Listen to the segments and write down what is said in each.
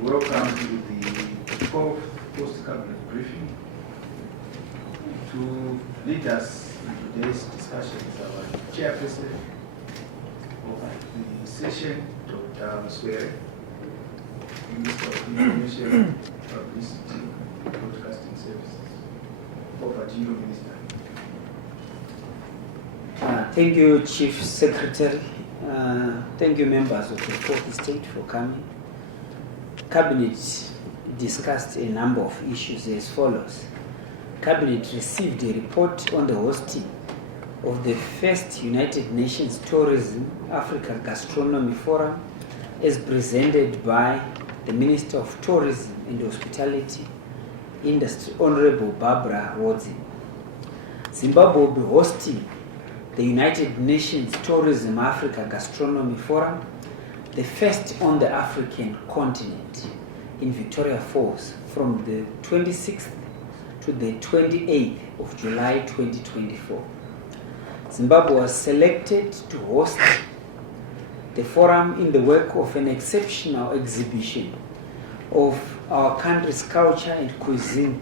Welcome to the 4th post-cabinet briefing. To lead us in today's discussion is our chairperson of the session, Dr. Muswere, Minister of Information, Publicity, and Broadcasting Services. Over to you, Minister. Thank you, Chief Secretary. Thank you, members of the Fourth Estate, for coming. Cabinet discussed a number of issues as follows. Cabinet received a report on the hosting of the first United Nations Tourism Africa Gastronomy Forum as presented by the Minister of Tourism and Hospitality Industry, Honorable Barbara Rodzi. Zimbabwe will be hosting the United Nations Tourism Africa Gastronomy Forum, the first on the African continent, in Victoria Falls from the 26th to the 28th of July 2024. Zimbabwe was selected to host the forum in the wake of an exceptional exhibition of our country's culture and cuisine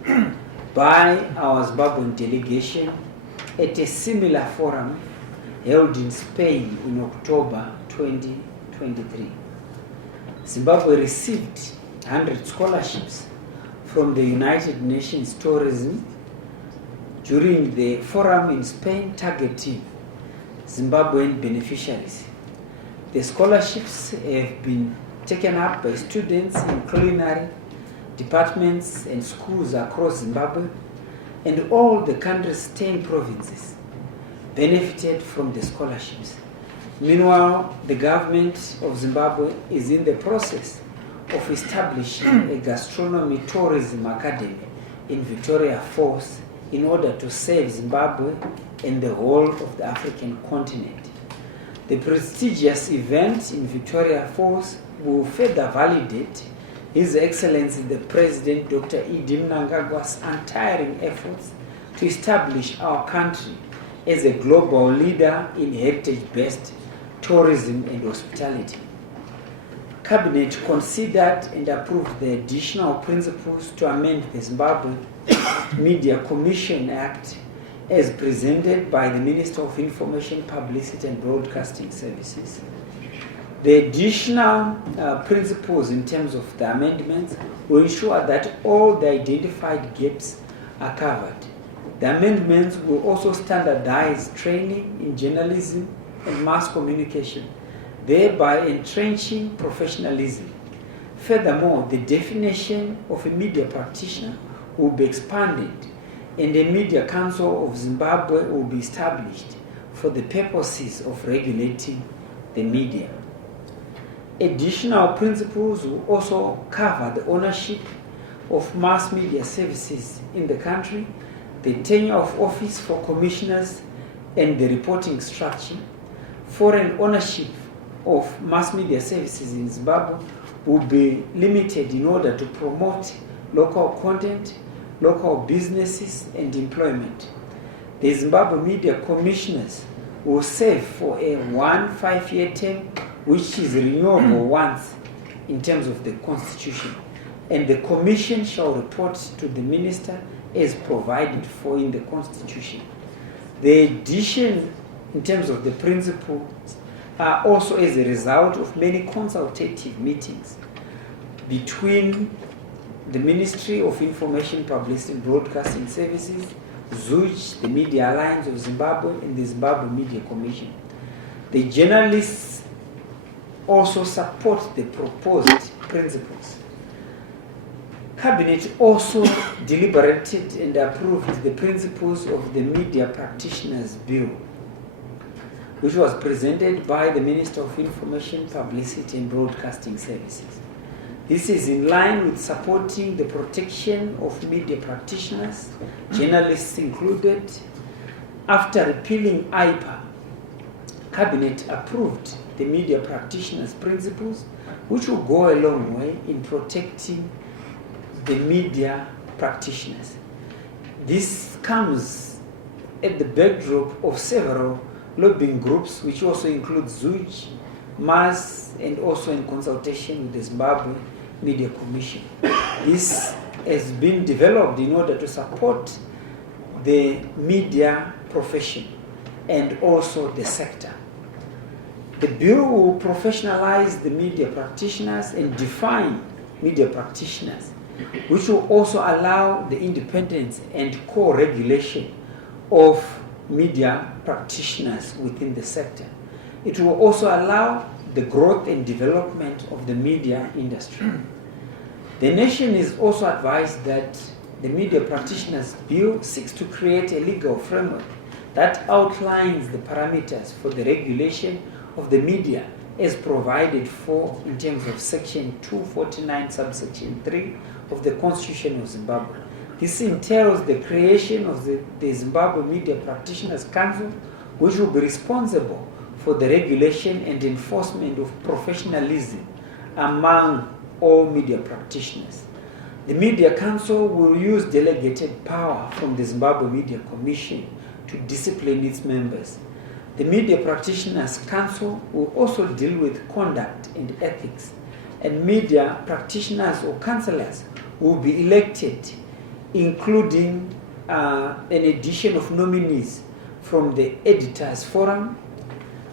by our Zimbabwean delegation at a similar forum held in Spain in October 2023. Zimbabwe received 100 scholarships from the United Nations Tourism during the forum in Spain targeting Zimbabwean beneficiaries. The scholarships have been taken up by students in culinary departments and schools across Zimbabwe, and all the country's 10 provinces benefited from the scholarships. Meanwhile, the government of Zimbabwe is in the process of establishing a gastronomy tourism academy in Victoria Falls in order to serve Zimbabwe and the whole of the African continent. The prestigious event in Victoria Falls will further validate His Excellency the President Dr. Idi Mnangagwa's untiring efforts to establish our country as a global leader in heritage-based tourism and hospitality. Cabinet considered and approved the additional principles to amend the Zimbabwe Media Commission Act as presented by the Minister of Information, Publicity and Broadcasting Services. The additional principles in terms of the amendments will ensure that all the identified gaps are covered. The amendments will also standardize training in journalism and mass communication, thereby entrenching professionalism. Furthermore, the definition of a media practitioner will be expanded, and a Media Council of Zimbabwe will be established for the purposes of regulating the media. Additional principles will also cover the ownership of mass media services in the country, the tenure of office for commissioners and the reporting structure. Foreign ownership of mass media services in Zimbabwe will be limited in order to promote local content, local businesses and employment. The Zimbabwe Media Commissioners will serve for a 5-year term, which is renewable once in terms of the Constitution, and the Commission shall report to the Minister as provided for in the Constitution. The addition in terms of the principles are also as a result of many consultative meetings between the Ministry of Information, Publicity and Broadcasting Services, ZUJ, the Media Alliance of Zimbabwe, and the Zimbabwe Media Commission. The journalists also support the proposed principles. Cabinet also deliberated and approved the principles of the Media Practitioners Bill. which was presented by the Minister of Information, Publicity and Broadcasting Services. This is in line with supporting the protection of media practitioners, journalists included. After repealing IPA, Cabinet approved the media practitioners' principles, which will go a long way in protecting the media practitioners. This comes at the backdrop of several lobbying groups, which also include ZUJ, MAS, and also in consultation with the Zimbabwe Media Commission. This has been developed in order to support the media profession and also the sector. The bill will professionalize the media practitioners and define media practitioners, which will also allow the independence and co-regulation of media practitioners within the sector. It will also allow the growth and development of the media industry. The nation is also advised that the Media Practitioners Bill seeks to create a legal framework that outlines the parameters for the regulation of the media as provided for in terms of Section 249, subsection 3 of the Constitution of Zimbabwe. This entails the creation of the Zimbabwe Media Practitioners Council, which will be responsible for the regulation and enforcement of professionalism among all media practitioners. The Media Council will use delegated power from the Zimbabwe Media Commission to discipline its members. The Media Practitioners Council will also deal with conduct and ethics, and media practitioners or councillors will be elected, including an addition of nominees from the Editors Forum,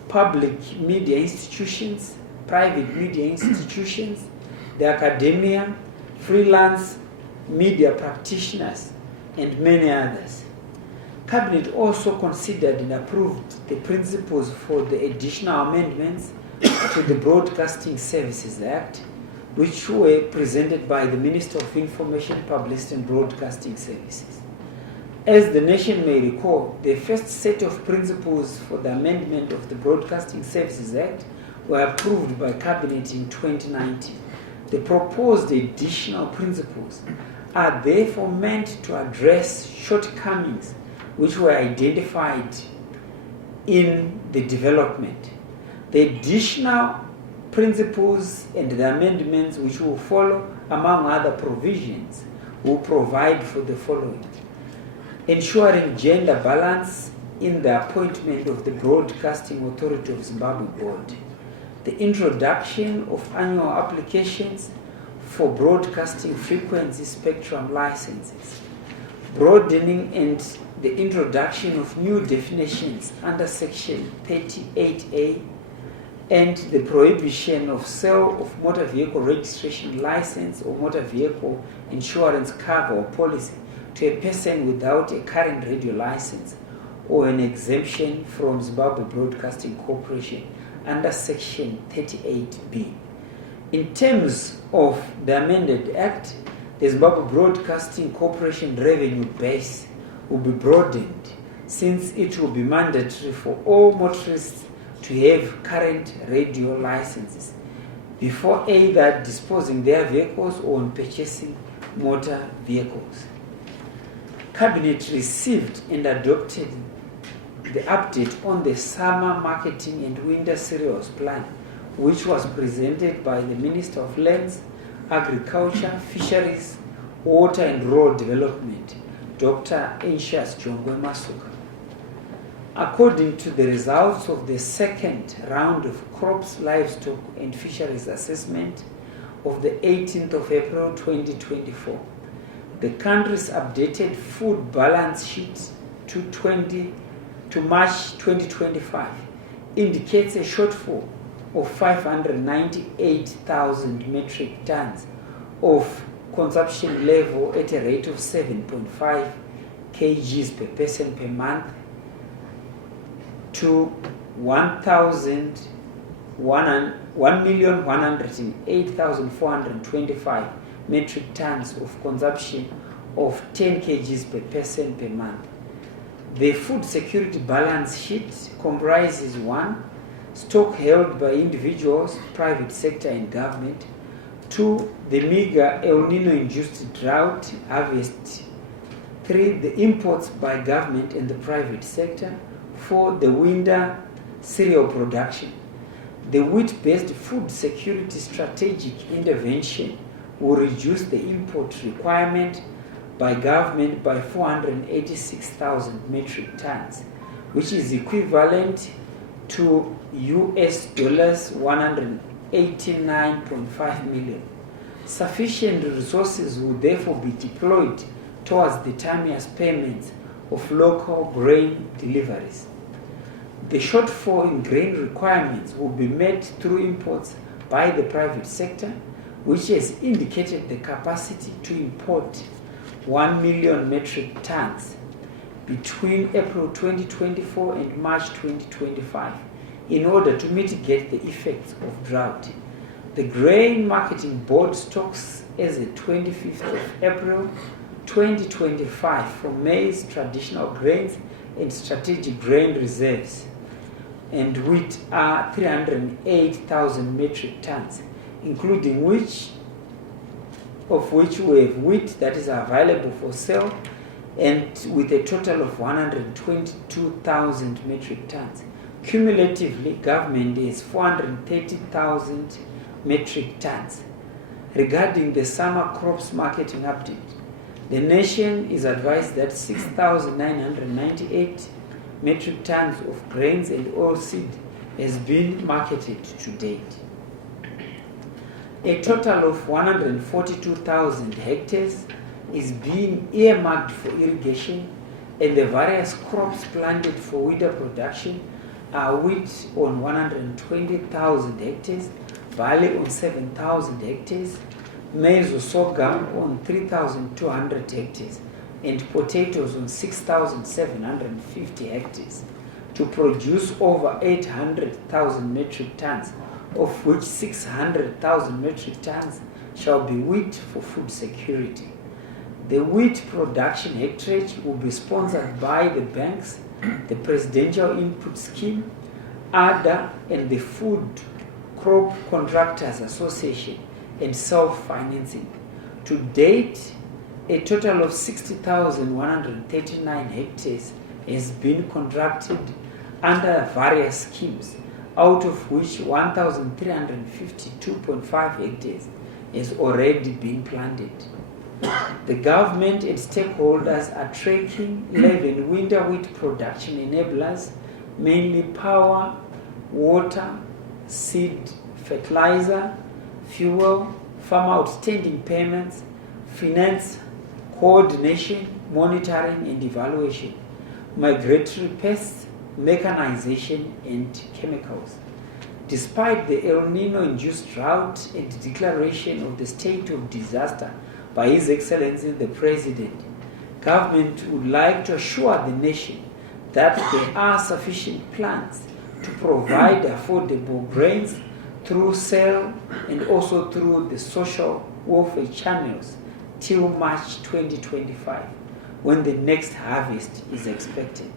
public media institutions, private media institutions, the academia, freelance media practitioners, and many others. Cabinet also considered and approved the principles for the additional amendments to the Broadcasting Services Act, which were presented by the Minister of Information, Publicity and Broadcasting Services. As the nation may recall, the first set of principles for the amendment of the Broadcasting Services Act were approved by Cabinet in 2019. The proposed additional principles are therefore meant to address shortcomings which were identified in the development. The additional principles and the amendments which will follow, among other provisions, will provide for the following: ensuring gender balance in the appointment of the Broadcasting Authority of Zimbabwe Board, the introduction of annual applications for broadcasting frequency spectrum licenses, broadening and the introduction of new definitions under Section 38A, and the prohibition of sale of motor vehicle registration license or motor vehicle insurance cover or policy to a person without a current radio license or an exemption from Zimbabwe Broadcasting Corporation under Section 38B. In terms of the amended Act, the Zimbabwe Broadcasting Corporation revenue base will be broadened, since it will be mandatory for all motorists to have current radio licenses before either disposing their vehicles or on purchasing motor vehicles. Cabinet received and adopted the update on the summer marketing and winter cereals plan, which was presented by the Minister of Lands, Agriculture, Fisheries, Water and Rural Development, Dr. Anxious Jongwe Masuka. According to the results of the second round of Crops, Livestock and Fisheries Assessment of the 18th of April 2024, the country's updated food balance sheet to March 2025 indicates a shortfall of 598,000 metric tons of consumption level at a rate of 7.5 kgs per person per month to 1,108,425 metric tons of consumption of 10 kgs per person per month. The food security balance sheet comprises 1. Stock held by individuals, private sector and government. 2. The meager El Nino-induced drought harvest. 3. The imports by government and the private sector. 4. The winter cereal production. The wheat-based food security strategic intervention will reduce the import requirement by government by 486,000 metric tons, which is equivalent to US dollars 189.5 million. Sufficient resources will therefore be deployed towards the timeous payments of local grain deliveries. The shortfall in grain requirements will be met through imports by the private sector, which has indicated the capacity to import 1 million metric tons between April 2024 and March 2025 in order to mitigate the effects of drought. The Grain Marketing Board stocks as of 25th of April 2025 from maize, traditional grains, and strategic grain reserves, and wheat are 308,000 metric tons, including which we have wheat that is available for sale, and with a total of 122,000 metric tons. Cumulatively, government is 430,000 metric tons. Regarding the summer crops marketing update, the nation is advised that 6,998 metric tons of grains and oilseed has been marketed to date. A total of 142,000 hectares is being earmarked for irrigation, and the various crops planted for winter production are wheat on 120,000 hectares, barley on 7,000 hectares, maize or sorghum on 3,200 hectares, and potatoes on 6,750 hectares, to produce over 800,000 metric tons, of which 600,000 metric tons shall be wheat for food security. The wheat production hectarage will be sponsored by the banks, the Presidential Input Scheme, ADA, and the Food Crop Contractors Association, and self-financing. To date, a total of 60,139 hectares has been contracted under various schemes, out of which 1,352.5 hectares has already been planted. The government and stakeholders are tracking 11 winter wheat production enablers, mainly power, water, seed, fertilizer, fuel, farm outstanding payments, finance, coordination, monitoring and evaluation, migratory pests, mechanization and chemicals. Despite the El Nino-induced drought and declaration of the state of disaster by His Excellency the President, government would like to assure the nation that there are sufficient plans to provide affordable grains through sale and also through the social welfare channels till March 2025, when the next harvest is expected.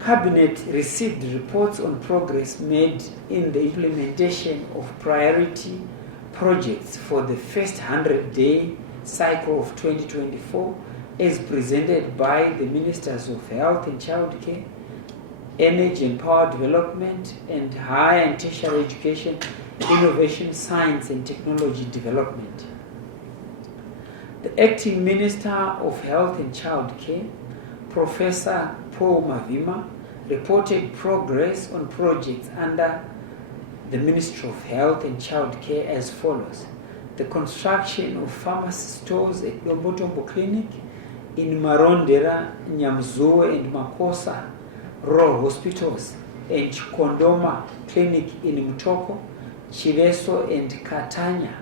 Cabinet received reports on progress made in the implementation of priority projects for the first 100-day cycle of 2024, as presented by the Ministers of Health and Childcare, Energy and Power Development, and Higher and Tertiary Education, Innovation, Science and Technology Development. The Acting Minister of Health and Childcare, Professor Paul Mavima, reported progress on projects under the Ministry of Health and Childcare as follows: the construction of pharmacy stores at Lobotombo Clinic, in Marondera, Nyamzuwe and Makosa Rural Hospitals, and Kondoma Clinic in Mtoko, Chileso and Katanya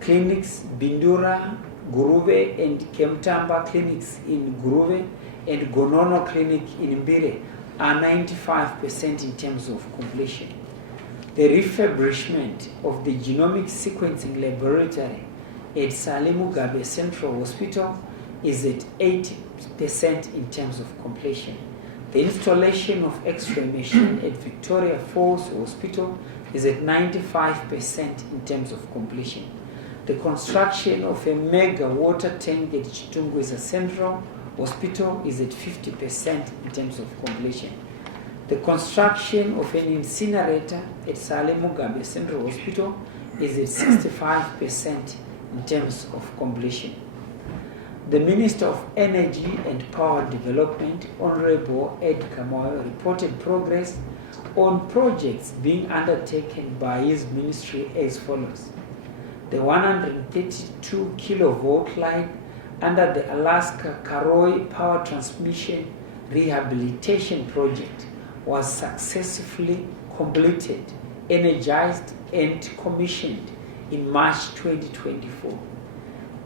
Clinics, Bindura, Guruve and Kemtamba Clinics in Guruve, and Gonono Clinic in Mbire are 95% in terms of completion. The refurbishment of the genomic sequencing laboratory at Salimu Gabe Central Hospital is at 80% in terms of completion. The installation of X-ray machine at Victoria Falls Hospital is at 95% in terms of completion. The construction of a mega water tank at Chitungwiza Central Hospital is at 50% in terms of completion. The construction of an incinerator at Sale Mugabe Central Hospital is at 65% in terms of completion. The Minister of Energy and Power Development, Honorable Ed Kamoyo, reported progress on projects being undertaken by his ministry as follows. The 132 kilovolt line under the Alaska Karoi Power Transmission Rehabilitation Project was successfully completed, energized, and commissioned in March 2024.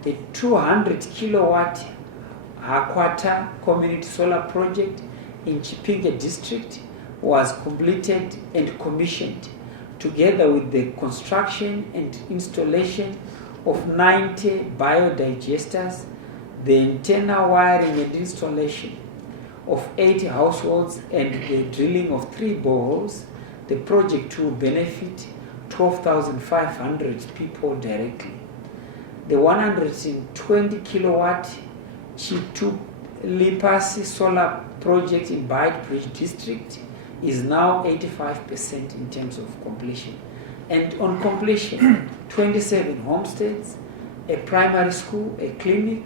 The 200 kilowatt Hakwata Community Solar Project in Chipinge District was completed and commissioned, together with the construction and installation of 90 biodigesters, the antenna wiring and installation of 80 households, and the drilling of 3 boreholes. The project will benefit 12,500 people directly. The 120 kilowatt Chitulipasi solar project in Byte Bridge District is now 85% in terms of completion. And on completion, 27 homesteads, a primary school, a clinic,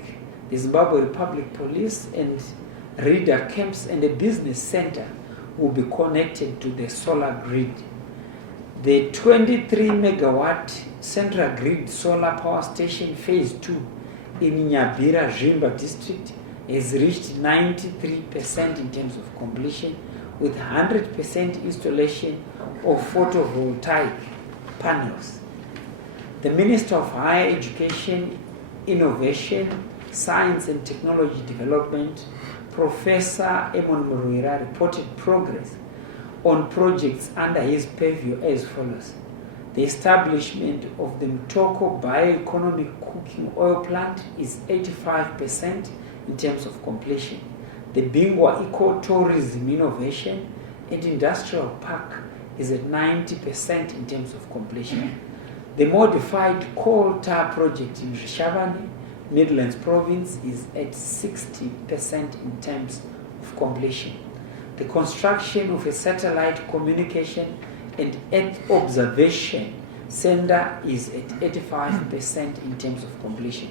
the Zimbabwe Republic Police and reader camps, and a business center will be connected to the solar grid. The 23 megawatt Central Grid Solar Power Station Phase 2 in Nyabira Zimba District has reached 93% in terms of completion, with 100% installation of photovoltaic panels. The Minister of Higher Education, Innovation, Science and Technology Development, Professor Emon Muruira, reported progress on projects under his purview as follows. The establishment of the Mtoko Bioeconomic Cooking Oil Plant is 85% in terms of completion. The Bingwa Eco-Tourism Innovation and Industrial Park is at 90% in terms of completion. The modified coal tar project in Rishabane, Midlands Province, is at 60% in terms of completion. The construction of a satellite communication and Earth observation center is at 85% in terms of completion.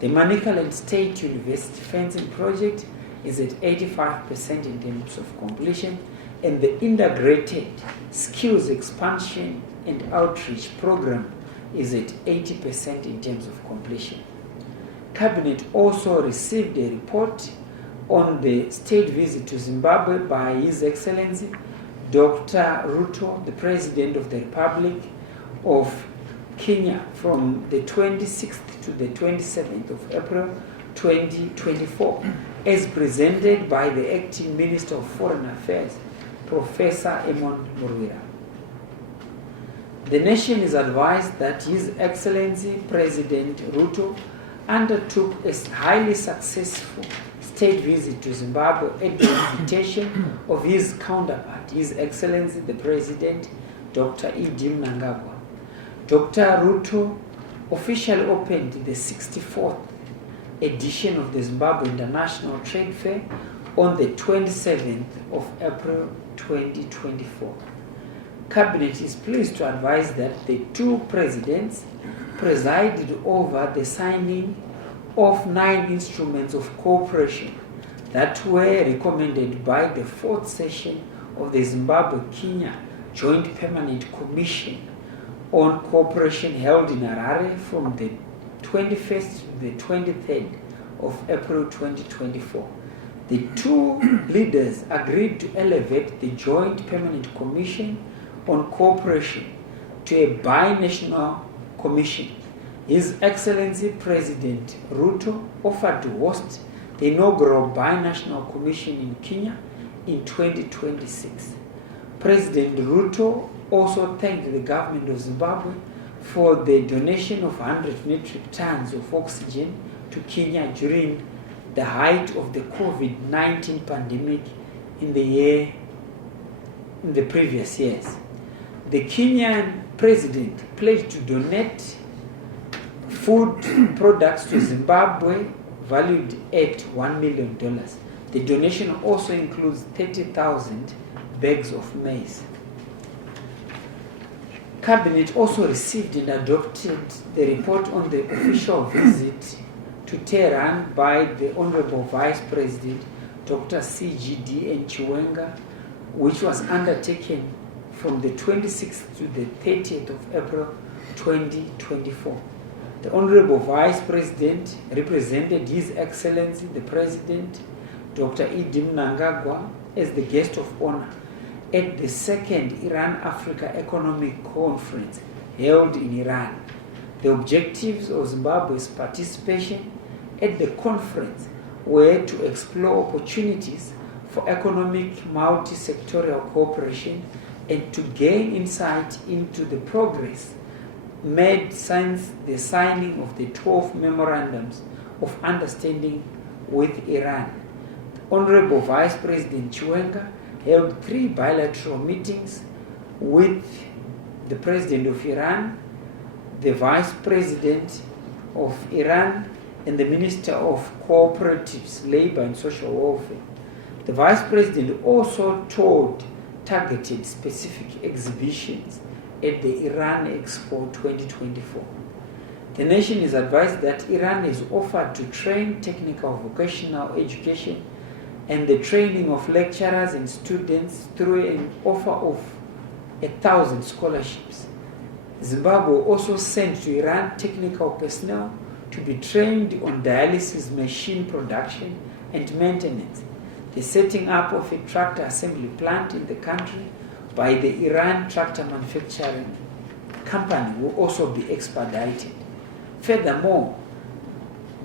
The Manicaland State University fencing project is at 85% in terms of completion, and the integrated skills expansion and outreach program is at 80% in terms of completion. Cabinet also received a report on the state visit to Zimbabwe by His Excellency Dr. Ruto, the President of the Republic of Kenya, from the 26th to the 27th of April 2024, as presented by the Acting Minister of Foreign Affairs, Professor Emon Muruira. The nation is advised that His Excellency President Ruto undertook a highly successful state visit to Zimbabwe at the invitation of his counterpart, His Excellency the President, Dr. E.D. Mnangagwa. Dr. Ruto officially opened the 64th edition of the Zimbabwe International Trade Fair on the 27th of April 2024. Cabinet is pleased to advise that the 2 presidents presided over the signing of 9 instruments of cooperation that were recommended by the 4th session of the Zimbabwe-Kenya Joint Permanent Commission on Cooperation held in Harare from the 21st to the 23rd of April 2024. The 2 leaders agreed to elevate the Joint Permanent Commission on Cooperation to a binational commission. His Excellency President Ruto offered to host the inaugural binational commission in Kenya in 2026. President Ruto also thanked the government of Zimbabwe for the donation of 100 metric tons of oxygen to Kenya during the height of the COVID-19 pandemic in the previous years. The Kenyan president pledged to donate food products to Zimbabwe valued at $1 million. The donation also includes 30,000 bags of maize. Cabinet also received and adopted the report on the official visit to Tehran by the Honorable Vice President Dr. CGD Chiwenga, which was undertaken from the 26th to the 30th of April 2024. The Honorable Vice President represented His Excellency the President, Dr. Idi Mnangagwa, as the guest of honor at the second Iran-Africa Economic Conference held in Iran. The objectives of Zimbabwe's participation at the conference were to explore opportunities for economic multi-sectorial cooperation and to gain insight into the progress made since the signing of the 12 memorandums of understanding with Iran. Honorable Vice President Chiwenga held 3 bilateral meetings with the President of Iran, the Vice President of Iran, and the Minister of Cooperatives, Labor and Social Welfare. The Vice President also toured targeted specific exhibitions at the Iran Expo 2024. The nation is advised that Iran is offered to train technical vocational education and the training of lecturers and students through an offer of 1,000 scholarships. Zimbabwe also sent to Iran technical personnel to be trained on dialysis machine production and maintenance. The setting up of a tractor assembly plant in the country by the Iran Tractor Manufacturing Company will also be expedited. Furthermore,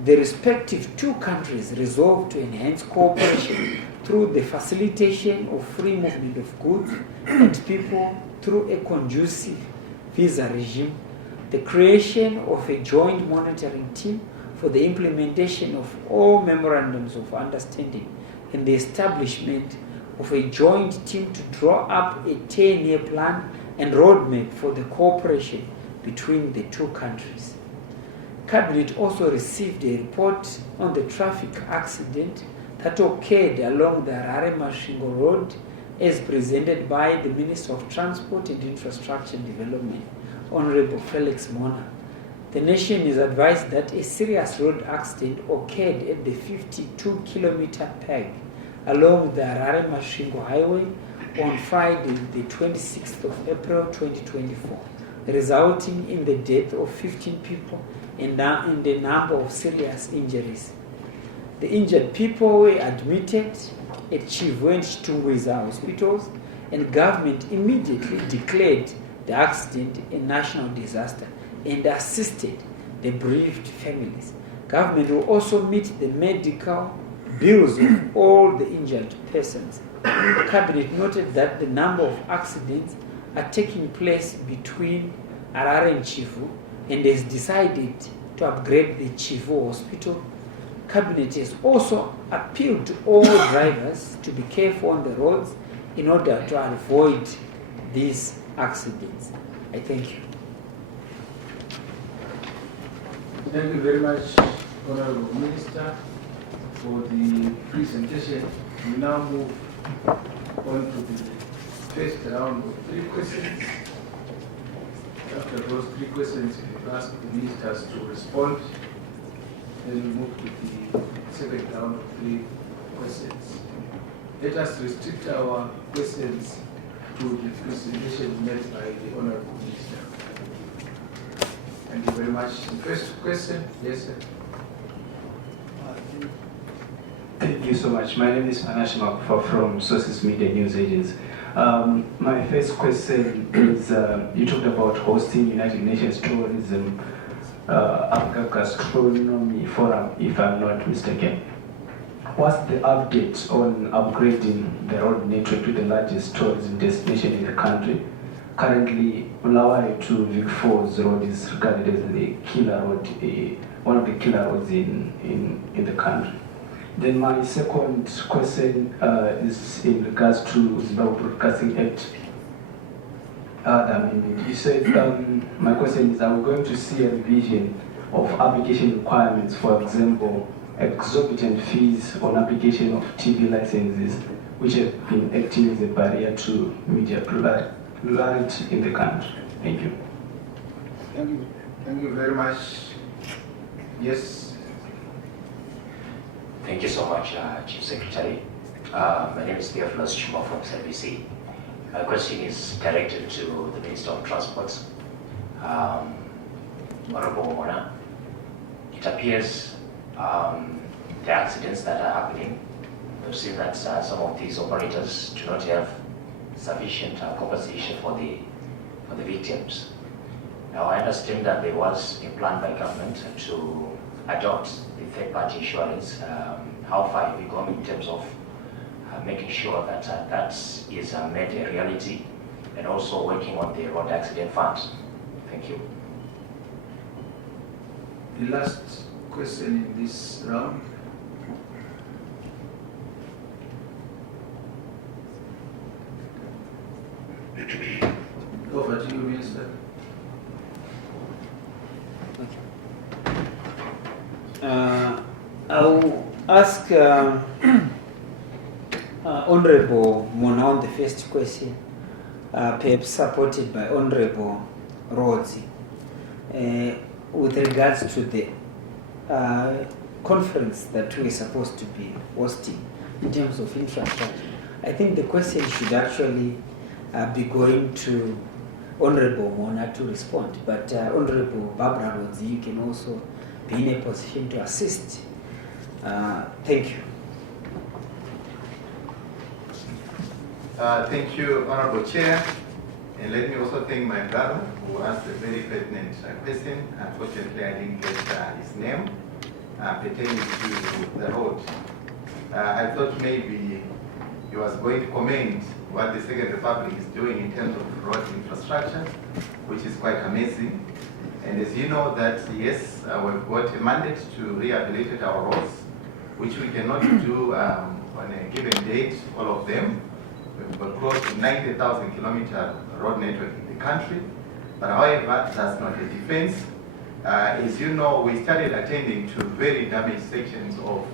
the respective 2 countries resolved to enhance cooperation through the facilitation of free movement of goods and people through a conducive visa regime, the creation of a joint monitoring team for the implementation of all memorandums of understanding, and the establishment of a joint team to draw up a 10-year plan and roadmap for the cooperation between the 2 countries. Cabinet also received a report on the traffic accident that occurred along the Harare-Masvingo Road as presented by the Minister of Transport and Infrastructure Development, Honorable Felix Mona. The nation is advised that a serious road accident occurred at the 52-kilometer peg along the Harare-Masvingo Highway on Friday, the 26th of April 2024, resulting in the death of 15 people and a number of serious injuries. The injured people were admitted at Chivu and Chitungwiza hospitals, and government immediately declared the accident a national disaster and assisted the bereaved families. Government will also meet the medical bills of all the injured persons. The Cabinet noted that the number of accidents are taking place between Harare and Chivu and has decided to upgrade the Chivu hospital. Cabinet has also appealed to all drivers to be careful on the roads in order to avoid these accidents. I thank you. Thank you very much, Honorable Minister, for the presentation. We now move on to the first round of 3 questions. After those 3 questions, we ask the ministers to respond. Then we move to the second round of 3 questions. Let us restrict our questions to the presentation made by the Honorable Minister. Thank you very much. The first question, yes, sir. Thank you so much. My name is Panash Makufa from Sources Media News Agency. My first question is, you talked about hosting United Nations Tourism Africa Gastronomy Forum, if I'm not mistaken. What's the update on upgrading the road network to the largest tourism destination in the country? Currently, Ulawari to Vic Falls Road is regarded as the killer road, one of the killer roads in the country. Then my second question is in regards to Zimbabwe Broadcasting Act. You said, my question is, are we going to see a revision of application requirements, for example, exorbitant fees on application of TV licenses, which have been acting as a barrier to media plurality in the country? Thank you. Thank you. Thank you very much. Yes. Thank you so much, Chief Secretary. My name is Theophilus Chuma from SABC. My question is directed to the Minister of Transport, Honorable Mona. It appears the accidents that are happening, we've seen that some of these operators do not have sufficient compensation for the victims. Now, I understand that there was a plan by government to adopt the third-party insurance. How far have we gone in terms of making sure that that is made a reality, and also working on the road accident fund? Thank you. The last question in this round. Over to you, Minister. I'll ask Honorable Mona on the first question, perhaps supported by Honorable Rodzi, with regards to the conference that we're supposed to be hosting in terms of infrastructure. I think the question should actually be going to Honorable Mona to respond, but Honorable Barbara Rodzi, you can also be in a position to assist. Thank you. Thank you, Honorable Chair. And let me also thank my brother who asked a very pertinent question. Unfortunately, I didn't get his name pertaining to the road. I thought maybe he was going to comment what the Second Republic is doing in terms of road infrastructure, which is quite amazing. And as you know that, yes, we've got a mandate to rehabilitate our roads, which we cannot do on a given date, all of them. We've got close to 90,000 kilometer road network in the country. But however, that's not a defense. As you know, we started attending to very damaged sections of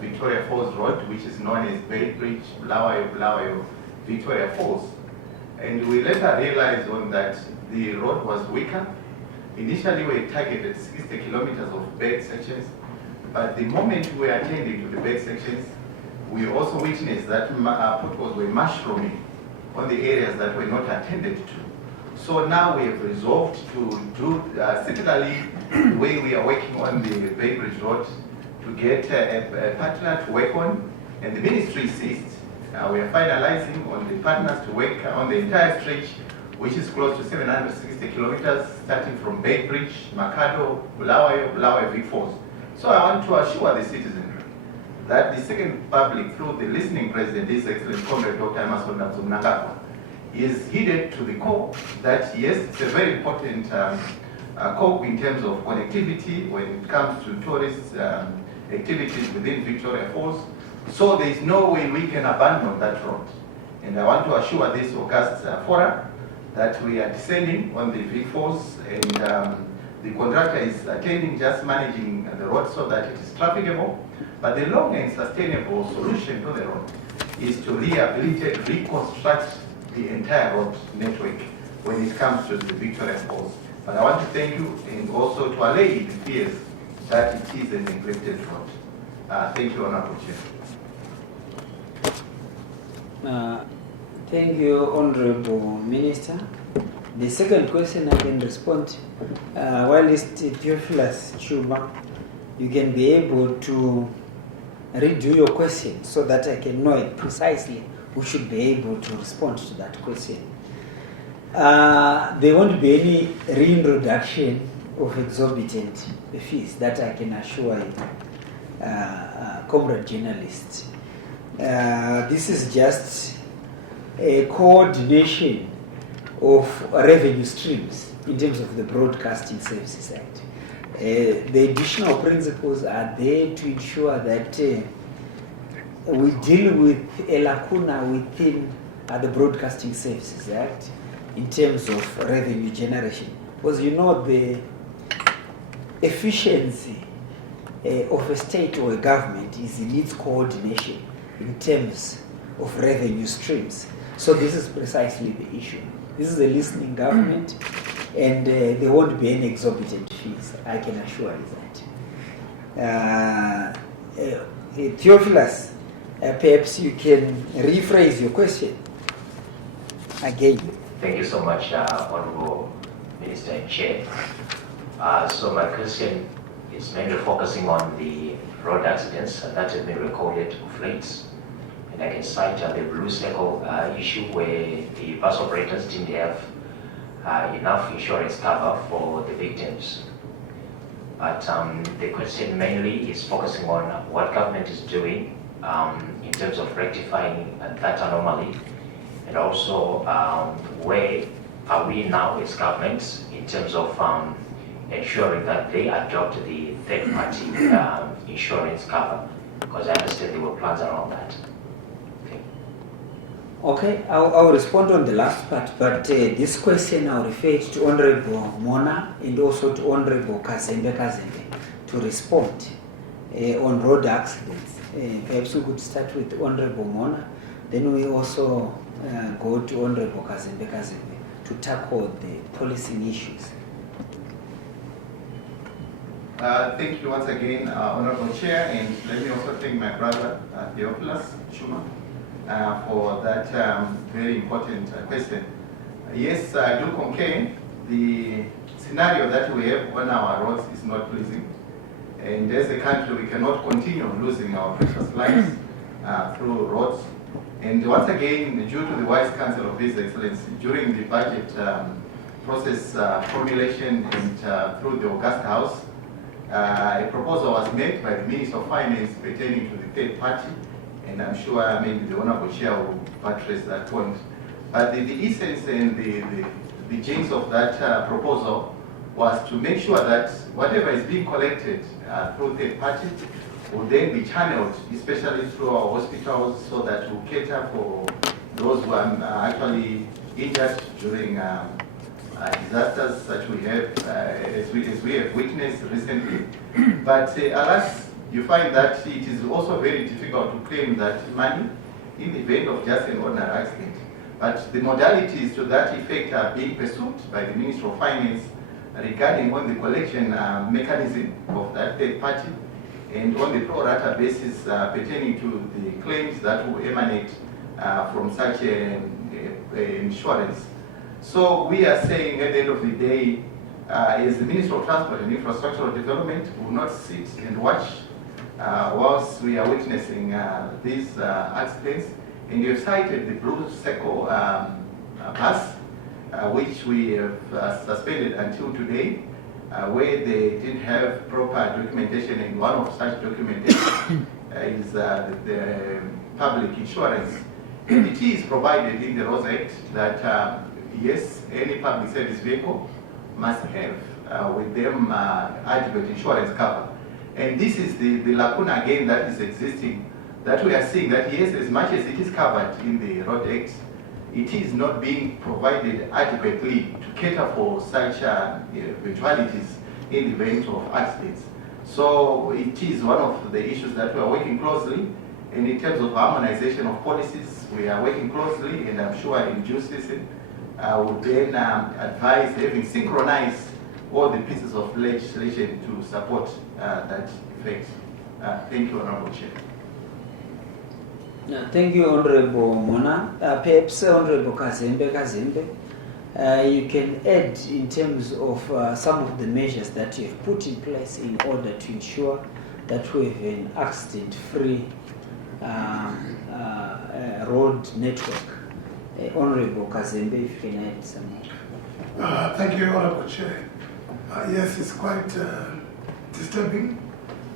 Victoria Falls Road, which is known as Bay Bridge, Bulawayo, Victoria Falls. And we later realized on that the road was weaker. Initially, we targeted 60 kilometers of bad sections, but the moment we were attending to the bad sections, we also witnessed that potholes were mushrooming on the areas that were not attended to. So now we have resolved to do similarly the way we are working on the Bay Bridge Road to get a partner to work on, and the ministry insists. We are finalizing on the partners to work on the entire stretch, which is close to 760 kilometers, starting from Bay Bridge, Makado, Bulawayo, Vic Falls. So I want to assure the citizens that the Second Republic, through the listening president, His Excellency Comrade Dr. Emerson Mnangagwa, is heeded to the core that yes, it's a very important core in terms of connectivity when it comes to tourist activities within Victoria Falls. So there is no way we can abandon that road. And I want to assure this august forum that we are descending on the Vic Falls, and the contractor is attending, just managing the road so that it is trafficable. But the long and sustainable solution to the road is to rehabilitate, reconstruct the entire road network when it comes to the Victoria Falls. But I want to thank you and also to allay the fears that it is a neglected road. Thank you, Honorable Chair. Thank you, Honorable Minister. The second question I can respond, while it's Theophilus Chuma, you can be able to redo your question so that I can know it precisely who should be able to respond to that question. There won't be any reintroduction of exorbitant fees, that I can assure you, comrade journalists. This is just a coordination of revenue streams in terms of the Broadcasting Services Act. The additional principles are there to ensure that we deal with a lacuna within the Broadcasting Services Act in terms of revenue generation. Because you know the efficiency of a state or a government is in its coordination in terms of revenue streams. So this is precisely the issue. This is a listening government, and there won't be any exorbitant fees, I can assure you that. Theophilus, perhaps you can rephrase your question again. Thank you so much, Honorable Minister and Chair. So my question is mainly focusing on the road accidents that have been recorded of late. And I can cite the blue circle issue where the bus operators didn't have enough insurance cover for the victims. But the question mainly is focusing on what government is doing in terms of rectifying that anomaly, and also where are we now as governments in terms of ensuring that they adopt the third-party insurance cover, because I understand there were plans around that. Okay, I'll respond on the last part, but this question I'll refer it to Honorable Mona and also to Honorable Kazembe to respond on road accidents. Perhaps we could start with Honorable Mona, then we also go to Honorable Kazembe to tackle the policing issues. Thank you once again, Honorable Chair, and let me also thank my brother, Theophilus Shuma, for that very important question. Yes, I do concur. The scenario that we have on our roads is not pleasing. And as a country, we cannot continue losing our precious lives through roads. And once again, due to the wise counsel of His Excellency, during the budget process formulation and through the August House, a proposal was made by the Minister of Finance pertaining to the third party, and I'm sure maybe the Honorable Chair will buttress that point. But the essence and the genes of that proposal was to make sure that whatever is being collected through third party will then be channeled, especially through our hospitals, so that we cater for those who are actually injured during disasters that we have, as we have witnessed recently. But alas, you find that it is also very difficult to claim that money in the event of just an ordinary accident. But the modalities to that effect are being pursued by the Ministry of Finance regarding on the collection mechanism of that third party and on the pro rata basis pertaining to the claims that will emanate from such insurance. So we are saying at the end of the day, as the Ministry of Transport and Infrastructural Development, we will not sit and watch whilst we are witnessing these accidents. And you have cited the Blue Circle bus, which we have suspended until today, where they didn't have proper documentation, and one of such documentation is the public insurance. And it is provided in the Roads Act that yes, any public service vehicle must have with them adequate insurance cover. And this is the lacuna again that is existing, that we are seeing that yes, as much as it is covered in the Road Act, it is not being provided adequately to cater for such eventualities in the event of accidents. So it is one of the issues that we are working closely, and in terms of harmonization of policies, we are working closely, and I'm sure in due season, will then advise having synchronized all the pieces of legislation to support that effect. Thank you, Honorable Chair. Thank you, Honorable Mona. Perhaps Honorable Kazembe, you can add in terms of some of the measures that you have put in place in order to ensure that we have an accident-free road network. Honorable Kazembe, if you can add some more. Thank you, Honorable Chair. Yes, it's quite disturbing,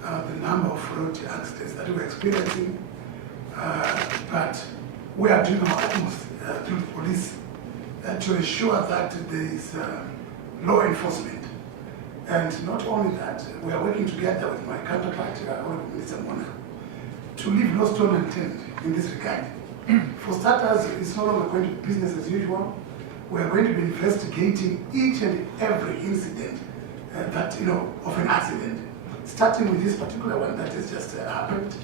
the number of road accidents that we're experiencing, but we are doing our utmost through the police to ensure that there is law enforcement And not only that, we are working together with my counterpart, Honorable Minister Mona, to leave no stone unturned in this regard. For starters, it's no longer going to be business as usual. We are going to be investigating each and every incident that, of an accident, starting with this particular one that has just happened.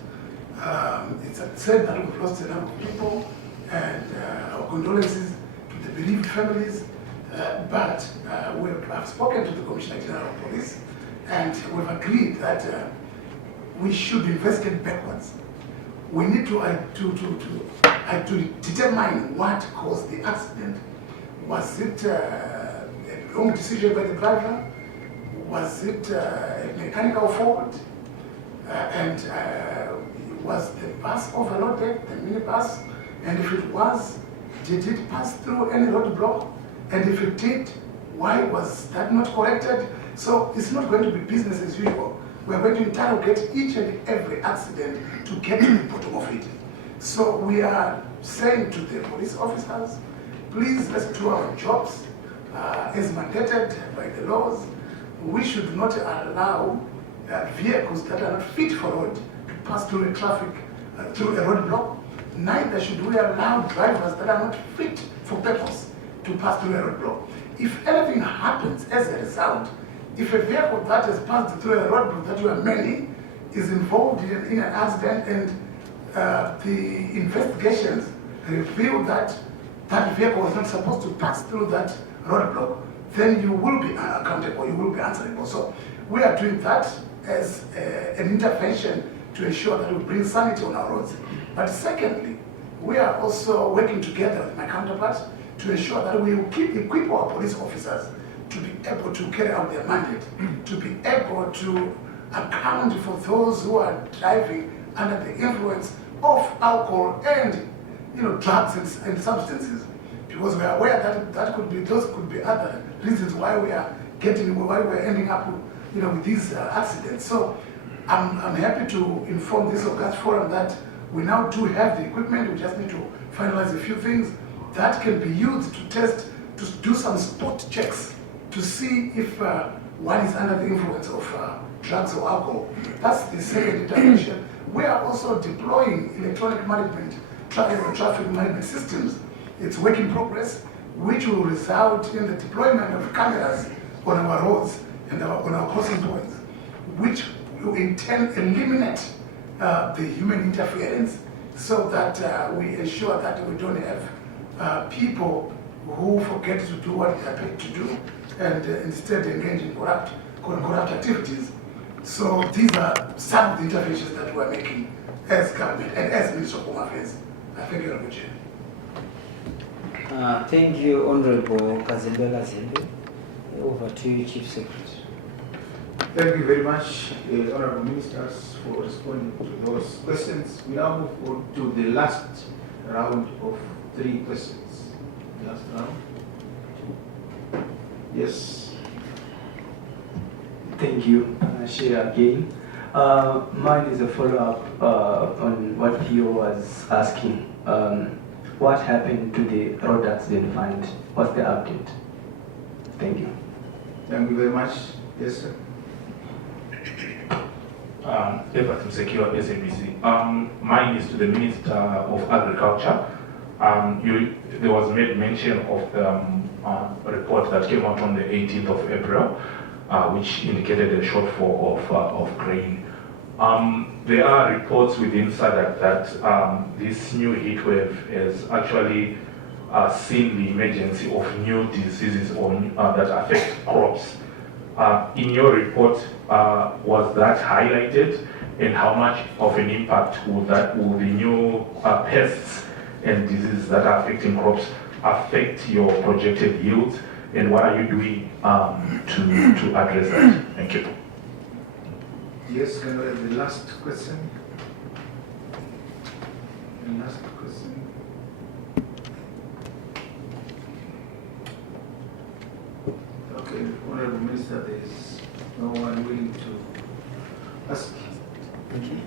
It's said that we've lost a number of people, and our condolences to the bereaved families. But I've spoken to the Commissioner General of Police, and we've agreed that we should investigate backwards. We need to determine what caused the accident. Was it a wrong decision by the driver? Was it a mechanical fault? And was the bus overloaded, the minibus? And if it was, did it pass through any roadblock? And if it did, why was that not corrected? So it's not going to be business as usual. We're going to interrogate each and every accident to get to the bottom of it. So we are saying to the police officers, please let's do our jobs as mandated by the laws. We should not allow vehicles that are not fit for road to pass through a through a roadblock. Neither should we allow drivers that are not fit for purpose to pass through a roadblock. If anything happens as a result, if a vehicle that has passed through a roadblock that you are manning is involved in an accident and the investigations reveal that that vehicle was not supposed to pass through that roadblock, then you will be accountable, you will be answerable. So we are doing that as an intervention to ensure that we bring sanity on our roads. But secondly, we are also working together with my counterparts to ensure that we will equip our police officers to be able to carry out their mandate, to be able to account for those who are driving under the influence of alcohol and drugs and substances, because we are aware that those could be other reasons why we are ending up with these accidents. So I'm happy to inform this August Forum that we now do have the equipment. We just need to finalize a few things that can be used to test, to do some spot checks to see if one is under the influence of drugs or alcohol. That's the second intervention. We are also deploying electronic management, traffic management systems. It's work in progress, which will result in the deployment of cameras on our roads and on our crossing points, which will in turn eliminate the human interference, so that we ensure that we don't have people who forget to do what they are paid to do and instead engage in corrupt activities. So these are some of the interventions that we are making as government and as Minister of Home Affairs. Thank you very much. Thank you, Honorable Kazembela Zembe. Over to you, Chief Secretary. Thank you very much, Honorable Ministers, for responding to those questions. We now move on to the last round of 3 questions. Last round. Yes. Thank you, Shea again. Mine is a follow-up on what Theo was asking. What happened to the road accident fund? What's the update? Thank you. Thank you very much. Yes, sir. Effort to secure SABC. Mine is to the Minister of Agriculture. There was made mention of the report that came out on the 18th of April, which indicated a shortfall of grain. There are reports within SADC that this new heat wave has actually seen the emergence of new diseases that affect crops. In your report, was that highlighted, and how much of an impact will the new pests and diseases that are affecting crops affect your projected yields, and what are you doing to address that? Thank you. Yes, can we have the last question? The last question. Okay, Honorable Minister, there is no one willing to ask. Thank you.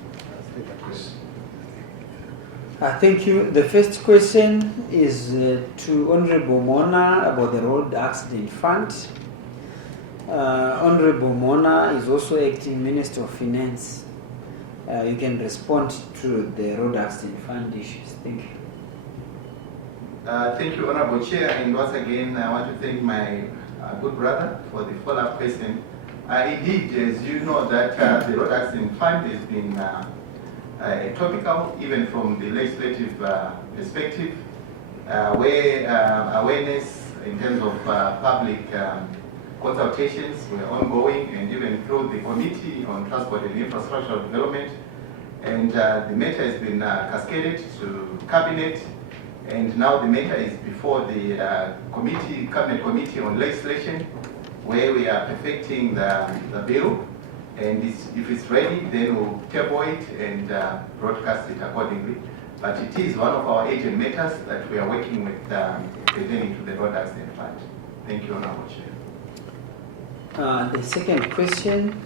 Take a question. Thank you. The first question is to Honorable Mona about the road accident fund. Honorable Mona is also acting Minister of Finance. You can respond to the road accident fund issues. Thank you. Thank you, Honorable Chair, and once again, I want to thank my good brother for the follow-up question. Indeed, as you know, that the road accident fund has been topical, even from the legislative perspective, where awareness in terms of public consultations were ongoing, and even through the Committee on Transport and Infrastructural Development. And the matter has been cascaded to Cabinet, and now the matter is before the Cabinet Committee on Legislation, where we are perfecting the bill. And if it's ready, then we'll table it and broadcast it accordingly. But it is one of our agent matters that we are working with pertaining to the road accident fund. Thank you, Honorable Chair. The second question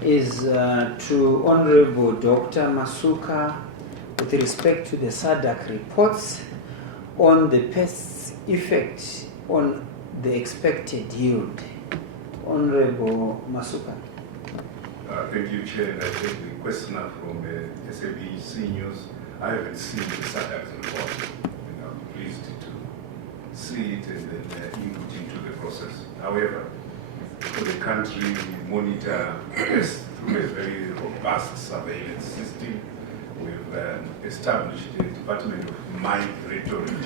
is to Honorable Dr. Masuka with respect to the SADC reports on the pest's effect on the expected yield. Honorable Masuka. Thank you, Chair. And I take the questioner from SABC News. I haven't seen the SADC report, and I'm pleased to see it and then input into the process. However, for the country, we monitor pests through a very robust surveillance system. We've established a Department of Migratory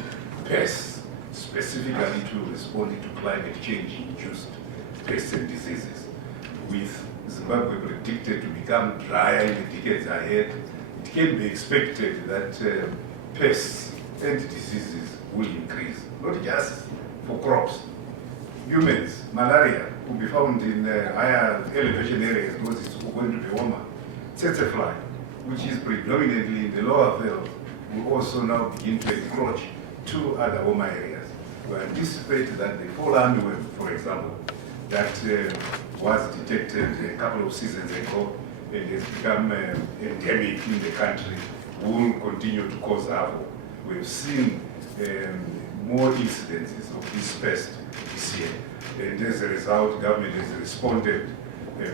Pests specifically to respond to climate change-induced pests and diseases. With Zimbabwe predicted to become drier in the decades ahead, it can be expected that pests and diseases will increase, not just for crops. Humans, malaria will be found in higher elevation areas because it's going to be warmer. Tsetse fly, which is predominantly in the lower veld, will also now begin to encroach to other warmer areas. We anticipate that the fall armyworm, for example, that was detected a couple of seasons ago and has become endemic in the country, will continue to cause havoc. We've seen more incidences of this pest this year, and as a result, government has responded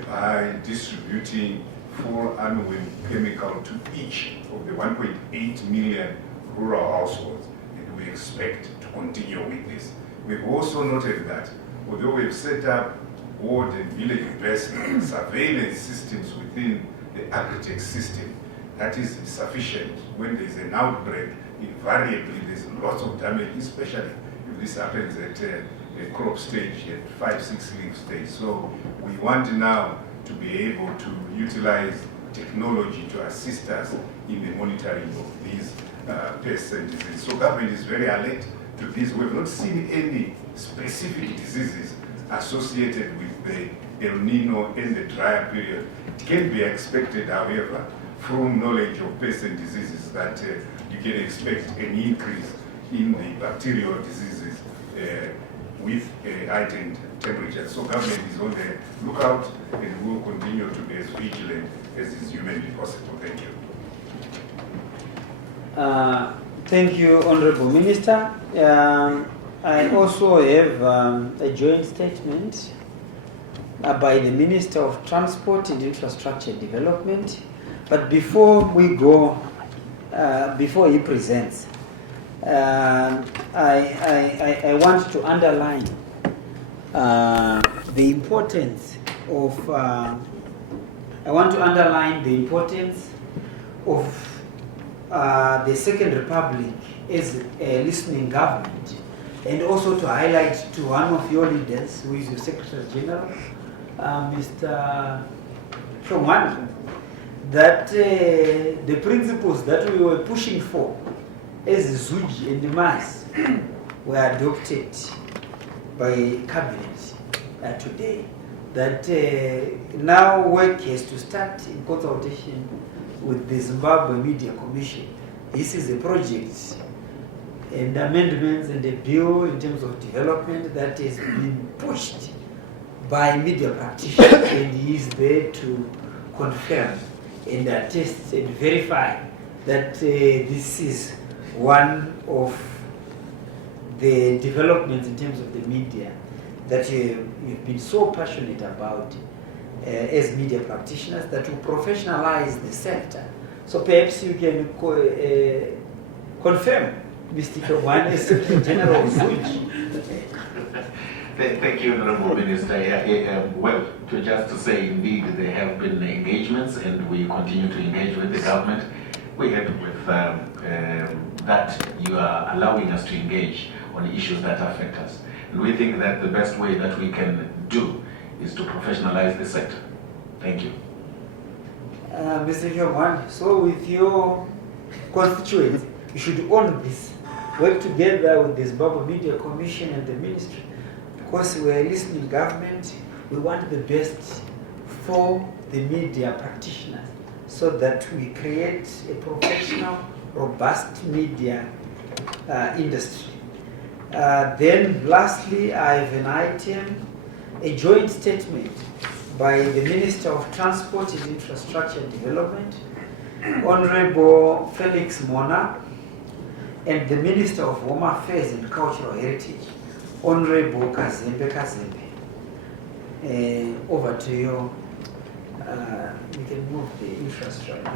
by distributing full armyworm chemical to each of the 1.8 million rural households, and we expect to continue with this. We've also noted that although we've set up ward and village-based surveillance systems within the agritech system, that is sufficient. When there's an outbreak, invariably there's lots of damage, especially if this happens at a crop stage, at 5-6 leaf stage. So we want now to be able to utilize technology to assist us in the monitoring of these pests and diseases. So government is very alert to this. We've not seen any specific diseases associated with the El Nino and the drier period. It can be expected, however, from knowledge of pests and diseases that you can expect an increase in the bacterial diseases with a heightened temperature. So government is on the lookout and will continue to be as vigilant as is humanly possible. Thank you. Thank you, Honorable Minister. I also have a joint statement by the Minister of Transport and Infrastructure Development. But before we go, before he presents, I want to underline the importance of the Second Republic as a listening government, and also to highlight to one of your leaders, who is your Secretary General, Mr. Shongwan, that the principles that we were pushing for as Zuji and Mas were adopted by Cabinet today. That now work has to start in consultation with the Zimbabwe Media Commission. This is a project and amendments and a bill in terms of development that has been pushed by media practitioners, and he is there to confirm and attest and verify that this is one of the developments in terms of the media that you've been so passionate about as media practitioners that will professionalize the sector. So perhaps you can confirm, Mr. Kogwane, as Secretary General of Zim. Thank you, Honorable Minister. Well, just to say, indeed, there have been engagements and we continue to engage with the government. We're happy with that you are allowing us to engage on issues that affect us. And we think that the best way that we can do is to professionalize the sector. Thank you. Mr. Kogwane, so with your constituents, you should own this. Work together with the Zimbabwe Media Commission and the ministry. Because we are listening government, we want the best for the media practitioners so that we create a professional, robust media industry. Then lastly, I have an item, a joint statement by the Minister of Transport and Infrastructure Development, Honorable Felix Mona, and the Minister of Home Affairs and Cultural Heritage, Honorable Kazembe Kazembe. Over to you. We can move the infrastructure.